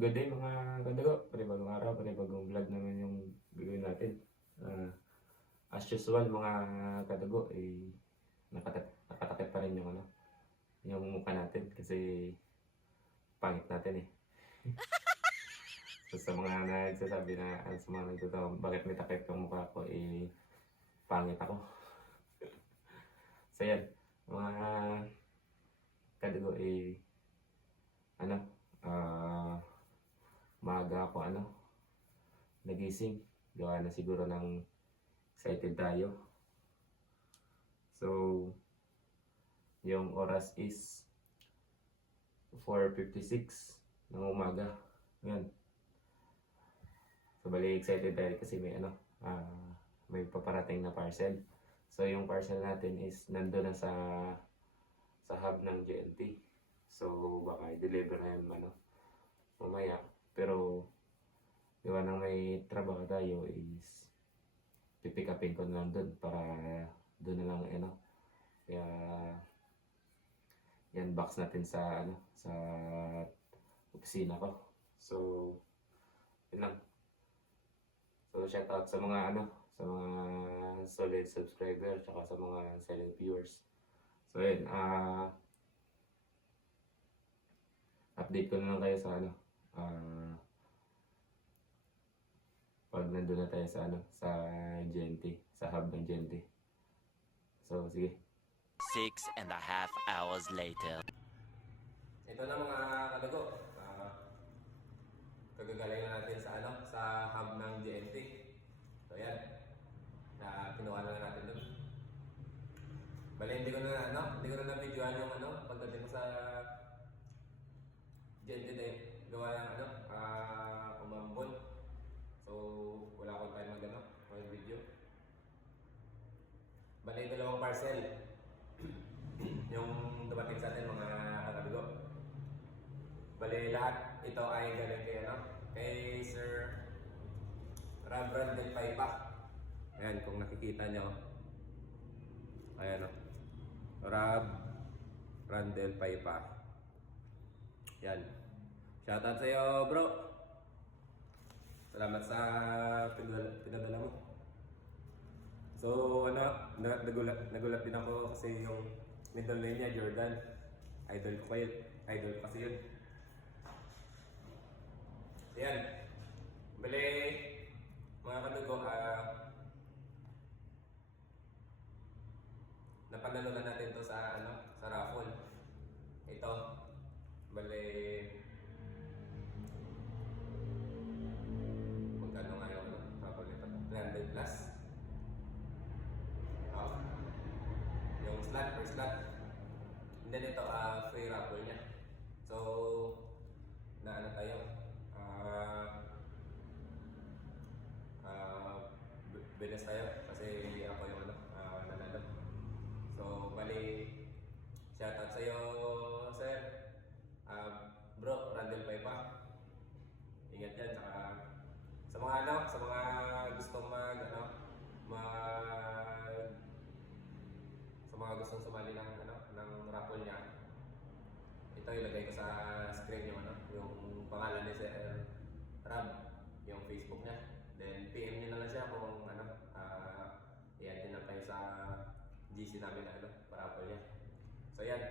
Good day mga kadago, panibagong araw, panibagong vlog naman yung gagawin natin. As usual mga kadago, nakatakip pa rin yung yung mukha natin kasi pangit natin eh. So, sa mga nagsasabi na, sa mga nagtatawa, bakit may takip yung mukha ko, pangit ako. So yan, mga kadago maaga ako nagising. Gawa na siguro ng excited tayo. So, yung oras is 4:56 ng umaga. Ngayon. So, bali excited tayo kasi may paparating na parcel. So, yung parcel natin is nandun na sa hub ng GNT. So, baka i-deliver na yun mamaya. Pero, gawa nang may trabaho tayo is pipick upin ko na lang dun para dun na lang kaya yan box natin sa sa opisina ko. So, yun lang. So, shout out sa mga sa mga solid subscriber tsaka sa mga silent viewers. So, yun, update ko na lang kayo sa pag nandun na tayo sa sa GNT, sa hub ng GNT. So, sige. 6.5 hours later. Ito na mga kadago. Kagagaling na natin sa sa hub ng GNT. So, yan. Kinuha na natin dun. Bali, hindi ko na na-videoan yung pagdating ko sa GNT din. Gawa ng umambon. So, wala akong time mag-video. Bali, dalawang parcel. Yung dumating sa atin mga kakabigo. Bali, lahat ito ay galing kay Sir Rabran del Paipa. Ayan, kung nakikita nyo. Ayan Rab Randel Paipa. Yan. Shoutout sa iyo, bro. Salamat sa pinadala mo. So, nagulat din ako kasi yung middle name niya, Jordan. Idol ko yun. Idol kasi yun. Yan. Bali, mga kadugo, napanalo na natin to sa sa raffle. Ito. Bali, magkano nga yung raffle nito? 300 plus. Yung slot per slot. And then ito free raffle niya. So, tayo. Bilis tayo kasi ako yung nanalo. So, bali, shoutout sa iyo, sir. Bro, Randel Paipa. Ingat yan, tsaka sa mga gustong sa mga gustong sumali ng raffle niya. Ito ilagay ko sa screen yung pangalan ni Sir Rab, yung Facebook niya. Then PM niyo na lang siya kung i-add din na tayo sa GC namin raffle niya. So yan.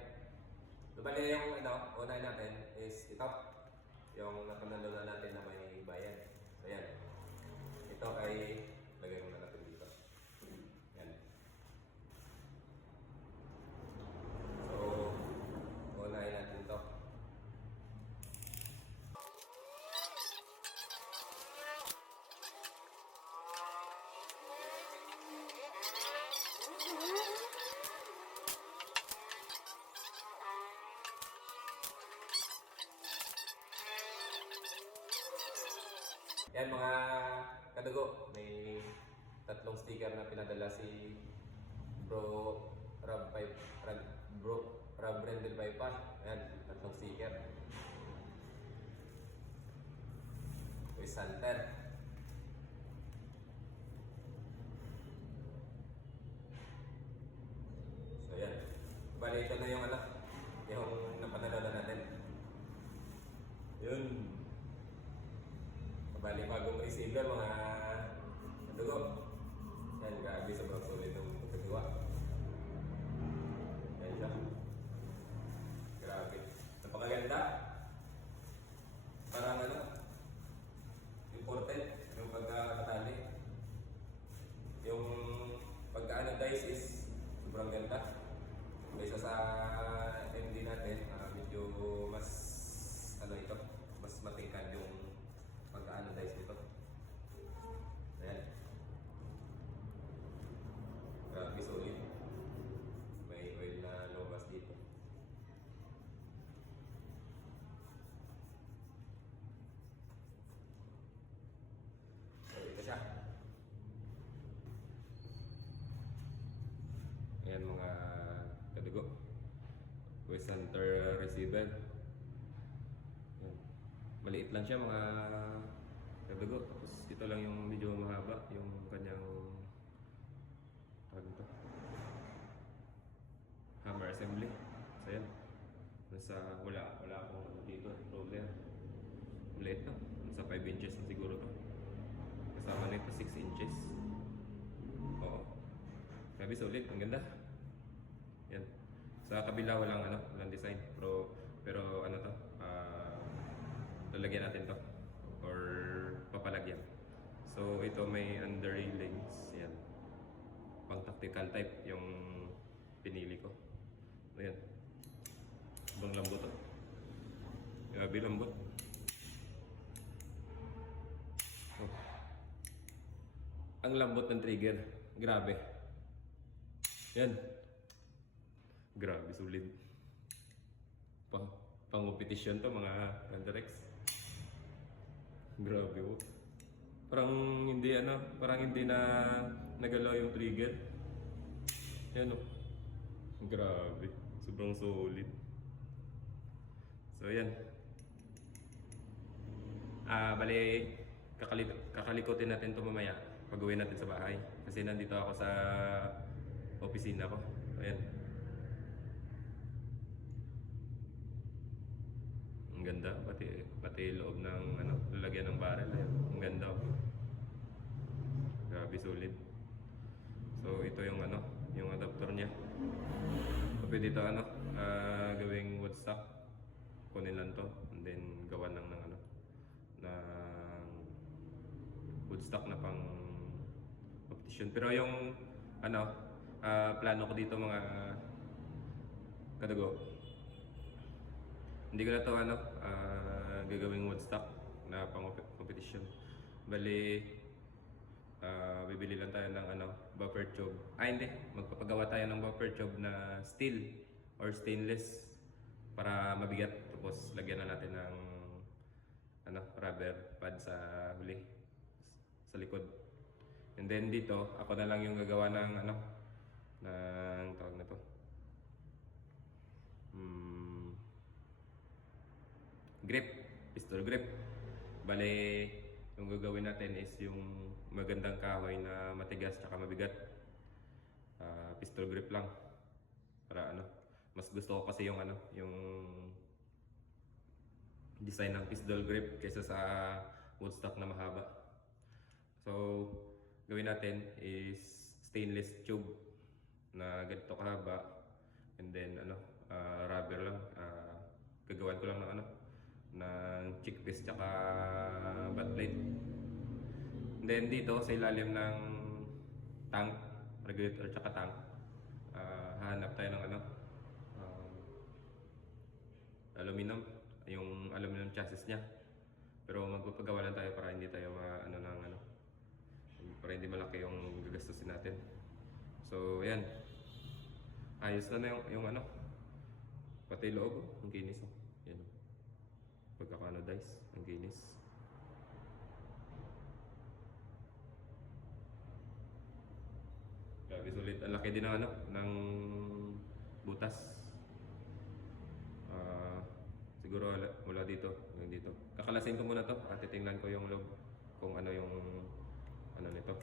Bali yung una natin is ito. Yung napanalo na natin na may bayad. So yan. Ito ay lagay mo na natin dito. Yan. So, unahin natin ito. Yan mga kadugo, may 3 sticker na pinadala si Bro Rab Brendel Paipa. Yan, 3 sticker. With Santer. So yan. Bali ito na yung yung napanalo na natin. Yun. receiver mga dugo. Yan, grabe sobrang solid ng pagkagawa. Yan siya. Grabe. Napakaganda. Parang ano, important yung pagkakatali. Yung pagka-anodize is sobrang ganda. Kaysa sa MD natin, medyo mas ano ito, mas matingkad yung pagka-anodize nito. Ayan. Grabe solid. May oil na lumabas dito. So ito siya. Ayan mga kadugo. West center receiver. Ayan. Maliit lang siya mga kadugo. Tapos ito lang yung medyo mahaba yung kanyang ano to? Hammer assembly. So yan. Wala akong ano dito, roller. Maliit na. Nasa 5 inches na siguro to. Kasama nito 6 inches. Oo. Sabi solid, ang ganda. Yan. Sa kabila walang design. Pero ano to? Lalagyan natin to or papalagyan. So ito may under railings. Yan. Pang tactical type yung pinili ko. Ayan. Ibang lambot to. Grabe lambot. Oh. Ang lambot ng trigger. Grabe. Yan. Grabe, solid. Pang-competition to mga Underex. Grabe oh. Parang hindi na nagalaw yung trigger. Yan oh. Grabe. Sobrang solid. So yan. Bali, kakalikotin natin to mamaya. Pag-uwi natin sa bahay. Kasi nandito ako sa opisina ko. Ayan. Ang ganda. Pati loob ng lalagyan ng barrel. Ayan. Ang ganda. Grabe solid. So ito yung yung adapter niya. So pwede ito gawing wood stock. Kunin lang to. And then gawa ng wood stock na pang competition. Pero yung plano ko dito mga kadugo, hindi ko na to gagawing wood stock na pang competition. Bali bibili lang tayo ng buffer tube. Hindi, magpapagawa tayo ng buffer tube na steel or stainless para mabigat. Tapos lagyan na natin ng rubber pad sa huli, sa likod. And then dito, ako na lang yung gagawa ng ng tawag na to. Grip, pistol grip. Bale, yung gagawin natin is yung magandang kahoy na matigas tsaka mabigat. Pistol grip lang. Para mas gusto ko kasi yung yung design ng pistol grip kaysa sa wood stock na mahaba. So, gawin natin is stainless tube na ganito kahaba, and then rubber lang. Gagawan ko lang ng chickpeas tsaka butt plate. And then dito sa ilalim ng tank, regulator tsaka tank, hahanap tayo ng aluminum, yung aluminum chassis niya. Pero magpapagawa lang tayo para hindi tayo para hindi malaki yung gagastusin natin. So, ayan. Ayos na yung pati loob, ang kinis. Yan. Pagkaka-anodize, ang kinis. Grabe sulit. Ang laki din ng butas. Siguro mula dito, hanggang dito. Kakalasin ko muna to. Titingnan ko yung loob kung yung nito.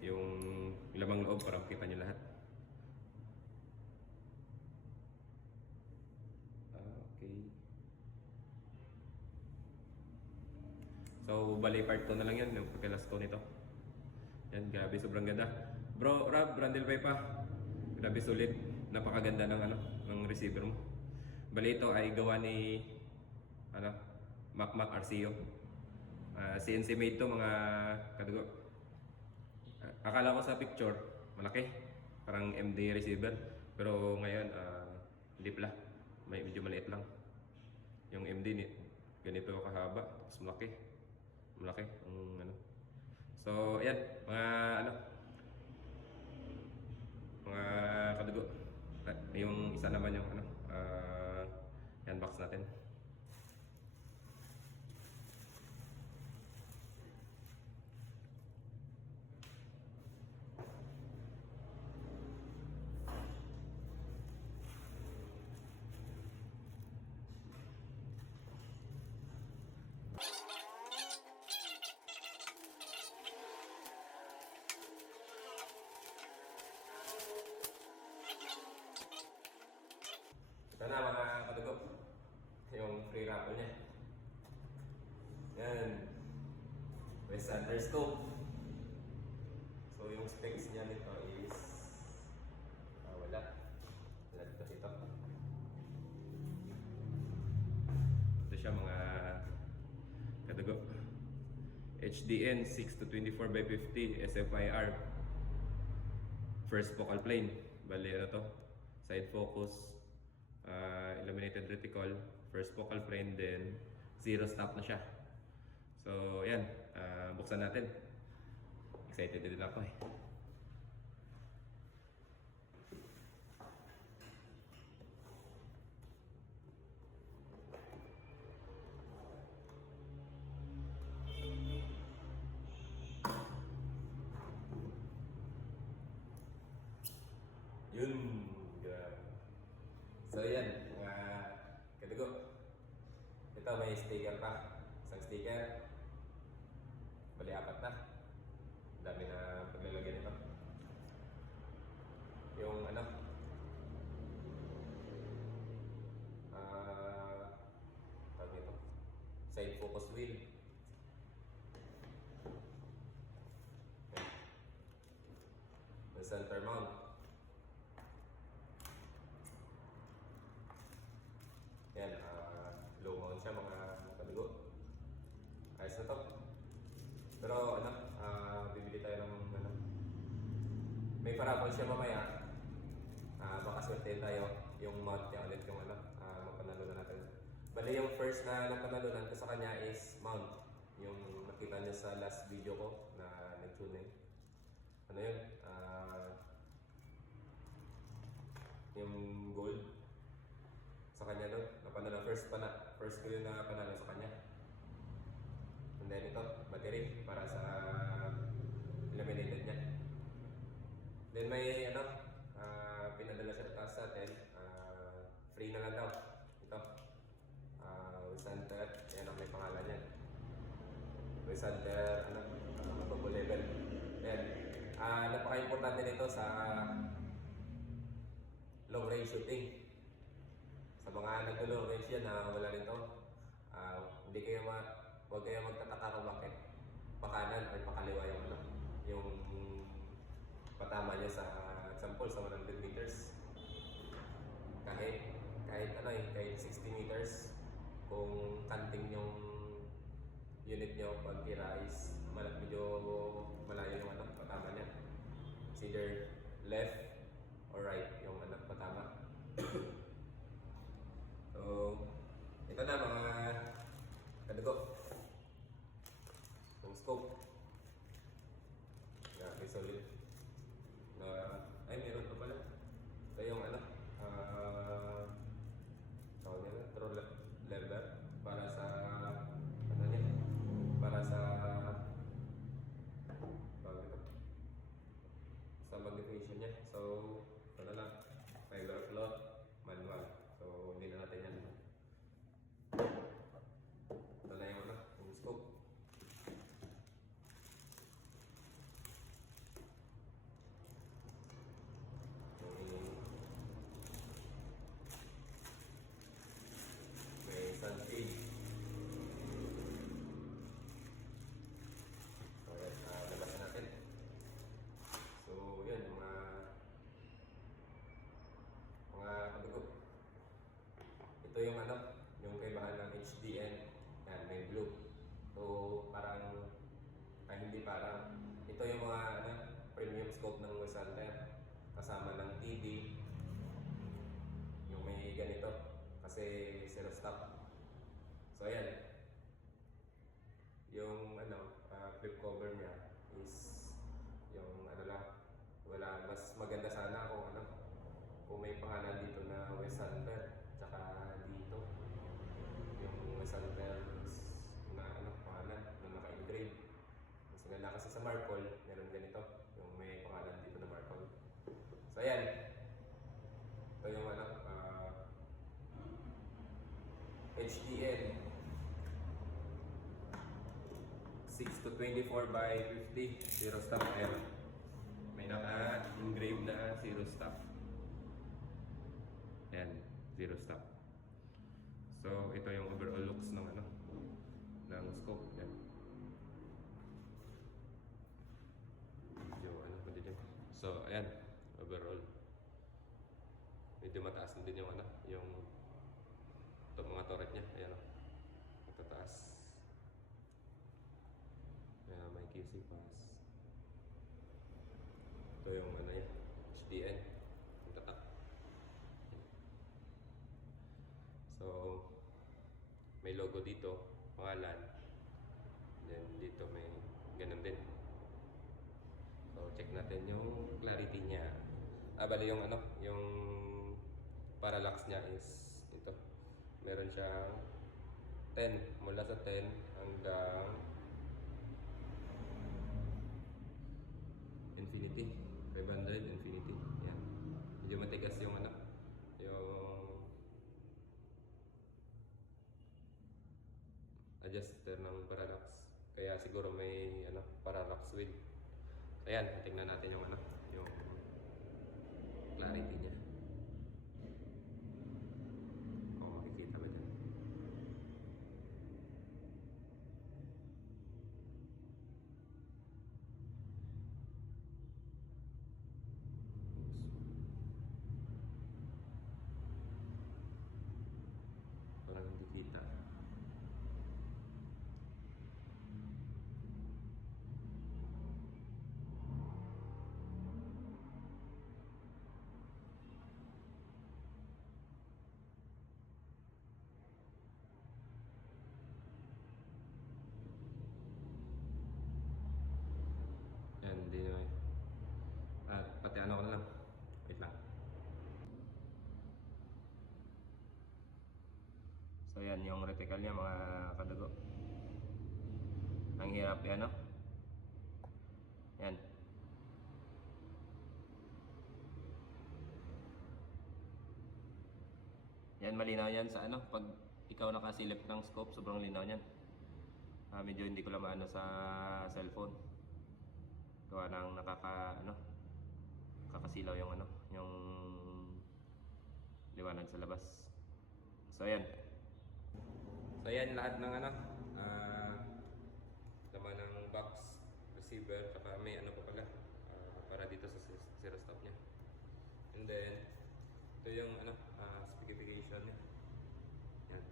Yung lamang loob para makita niyo lahat. Okay. So, bali part 2 na lang yun, yung pagkalas ko nito. Yan, grabe, sobrang ganda. Bro, Rob, Brandel pa. Grabe, sulit. Napakaganda ng ng receiver mo. Bali, ito ay gawa ni Mac RCO. CNC made to, mga kadugo. Akala ko sa picture, malaki. Parang MD receiver. Pero ngayon, hindi pala. Medyo maliit lang. Yung MD ni ganito kahaba, tapos malaki. Malaki ang So, ayan, mga kadugo. Yung isa naman yung yan box natin. Ito na mga kadugo, yung free raffle niya. Yan, West Center scope. So yung specs niya nito is wala dito. Ito siya mga kadugo, HDN 6 to 24 by 50 SFIR, first focal plane. Bali to, side focus, illuminated reticle, first focal plane, then zero stop na siya. So yan, buksan natin. Excited din ako eh. Yun. So yan, mga kadugo. Ito may sticker pa. Isang sticker. Bali 4 na. Dami na paglalagyan ito. Yung tawag ito, side focus wheel. The center mount. Yan, low mount siya mga kadugo. Ayos na to. Pero bibili tayo ng may parapol siya mamaya. Baka swerte tayo yung mount niya ulit yung mapanalunan natin. Bali yung first na napanalunan ko sa kanya is mount. Yung nakita niya sa last video ko na nag-tune. Ano yun? Yung gold. Sa kanya doon, napanalunan. First ko yun na panalo sa kanya. And then ito, battery para sa illuminated niya. Then may pinadala siya taas sa atin. Free na lang daw. Ito. Center. Yan ang may pangalan niya. Center, mababa level. Yan. Napaka-importante nito sa long range shooting. Sa mga nag-long range yan na wala nito, huwag kayo magtataka kung bakit pakanan or pakaliwa yung patama niya sa example sa 100 meters. Kahit 60 meters, kung kanting yung unit nyo pag tira is medyo malayo yung patama niya. It's either left or right yung patama. So, ito na mga kadugo. Yung scope. Grabe, solid. Meron pa pala. Ito yung tawag nila, throw lever para sa pangalan dito na West Albert, tsaka dito yung West Albert na ano, pangalan na naka-engrave. Mas maganda kasi sa Marcol, meron ganito, yung may pangalan dito na Marcol. So ayan, ito yung ano, HDL 6 to 24 by 50, zero stop L. May naka-engrave na zero stop. Ayan, zero stop. So, ito yung overall looks ng ano, ng scope. Ayan. Medyo ano pa din. So, ayan, overall. Medyo mataas na din yung ano, yung ito mga turret niya. Ayan o, matataas. Ayan, may QC pass. Ito yung ano yan, HDN, yung tatak. So, may logo dito, pangalan. Then dito may ganun din. So, check natin yung clarity niya. Bali yung ano, yung parallax niya is ito. Meron siyang 10, mula sa 10 hanggang infinity. 500 infinity. Yan. Medyo matigas yung ano, yung adjuster ng parallax. Kaya siguro may ano, parallax wheel. Ayan, tingnan natin yung ano, yung clarity niya. Kung makikita ba dyan. Parang hindi kita. Yan, hindi na. At pati ano ko na lang. Wait lang. So yan yung reticle niya mga kadugo. Ang hirap yan, no? Yan. Yan, malinaw yan sa ano, pag ikaw nakasilip ng scope, sobrang linaw yan. Medyo hindi ko lang maano sa cellphone. Gawa ng kakasilaw yung ano, yung liwanag sa labas. So yan. So yan lahat ng ano, laman ng box, receiver, saka may ano pa pala, para dito sa zero stop niya. And then, ito yung ano, specification niya. Yan.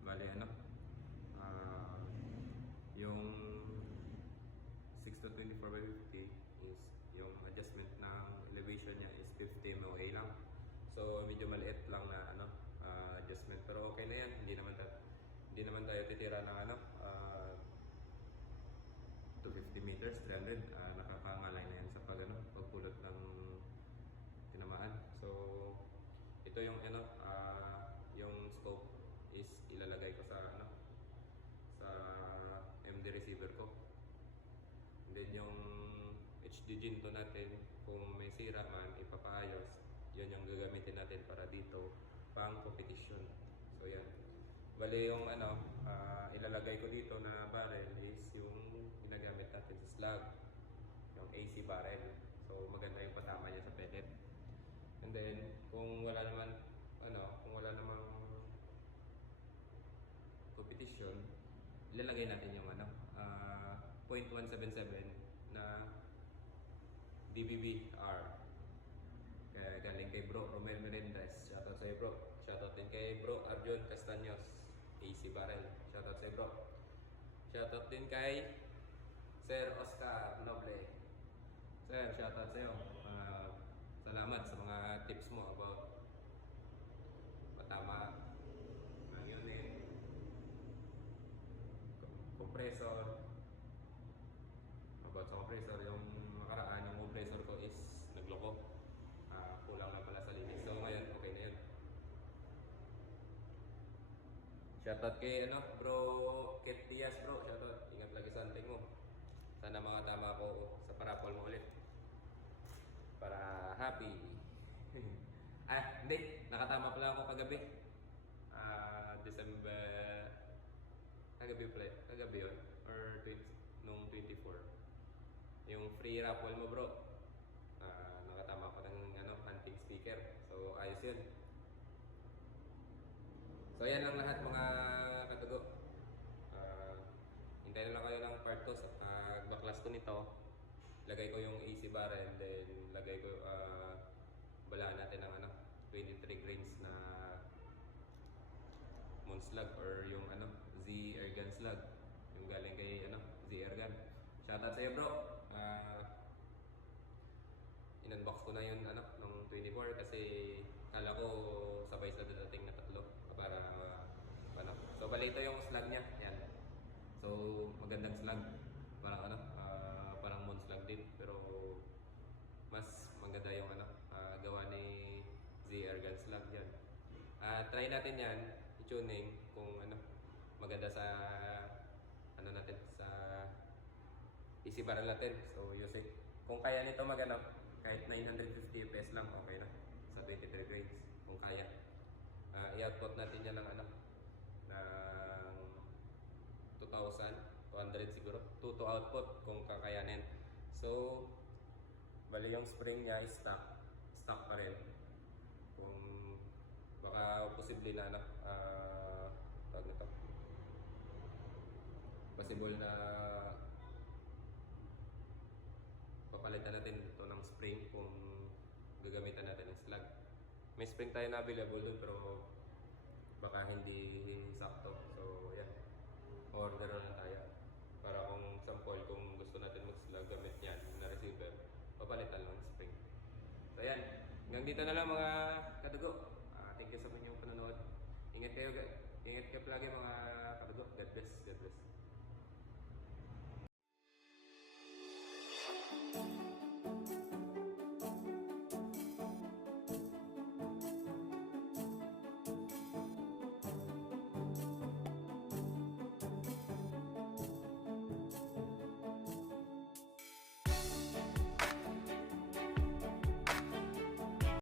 Bali ano, yung 6 to 24 by 50 is yung adjustment ng elevation niya is 50 MOA lang. So medyo maliit lang na ano, adjustment, pero okay na yan. Hindi naman tayo titira ng ano, 250 meters, 300, nakakangalay na yan sa pagpulot ng tinamaan. So ito yung ano, yung scope is ilalagay ko sa ano, sa MD receiver ko. And then yung HD Ginto natin, kung may sira man, ipapaayos. Yun yung gagamitin natin para dito pang competition. So yan. Bali yung ano, ilalagay ko dito na barrel is yung ginagamit natin sa slug, yung AC barrel. So maganda yung patama niya sa pellet. And then kung wala naman ano, kung wala namang competition, ilalagay natin yung ano, 0.177 na DBBR. Kaya galing kay Bro Romel Menendez. Shoutout sa'yo, bro. Shoutout din kay Bro Arjun Castaños, AC barrel. Shoutout sa'yo, bro. Shoutout din kay Sir Oscar Noble. Sir, shoutout sa'yo. Salamat sa mga tips mo about patama ng unit, compressor. About sa compressor, yung makaraan, yung compressor ko is Shoutout kay bro Kit Diaz bro. Shoutout. Ingat lagi sa hunting mo. Sana mga tama ko sa parapol mo ulit. Para happy. Hindi. Nakatama pala ako kagabi. December... Kagabi pala. Kagabi yun. Or nung 24. Yung free raffle mo bro. Nakatama ko ng hunting sticker. So ayos yun. So yan ang lahat mga katugo. Hintayin na lang kayo ng part 2 sa pagbaklas ko nito. Lagay ko yung AC bar and then lagay ko balaan natin ng 23 grains na Moon Slug or yung Z Airgun Slug. Yung galing kay Z Airgun. Shoutout sa iyo bro. In-unbox ko na yun nung 24 kasi kala ko sabay sa dadating na tatlo para so bali ito yung slug niya yan, so magandang slug parang parang Moon Slug din pero mas maganda yung gawa ni Z Airgun Slug yan. Try natin yan i-tuning kung maganda sa natin sa isibaran natin, so use it kung kaya nito kahit 950 fps lang okay na sa 23 grades kung kaya. I-output natin yan ng ng 2,200 siguro 2 to output kung kakayanin. So bali yung spring niya is stock pa rin kung baka posible na tawag nito possible na papalitan natin ito ng spring kung gagamitan natin ng slug. May spring tayo na available dun pero baka hindi sakto. So yan, order na tayo para kung sample kung gusto natin mag-slug gamit yan na receiver, papalitan lang ng spring. So yan, hanggang dito na lang mga kadugo. Thank you sa inyong panonood. Ingat kayo palagi mga kadugo. God bless. God bless.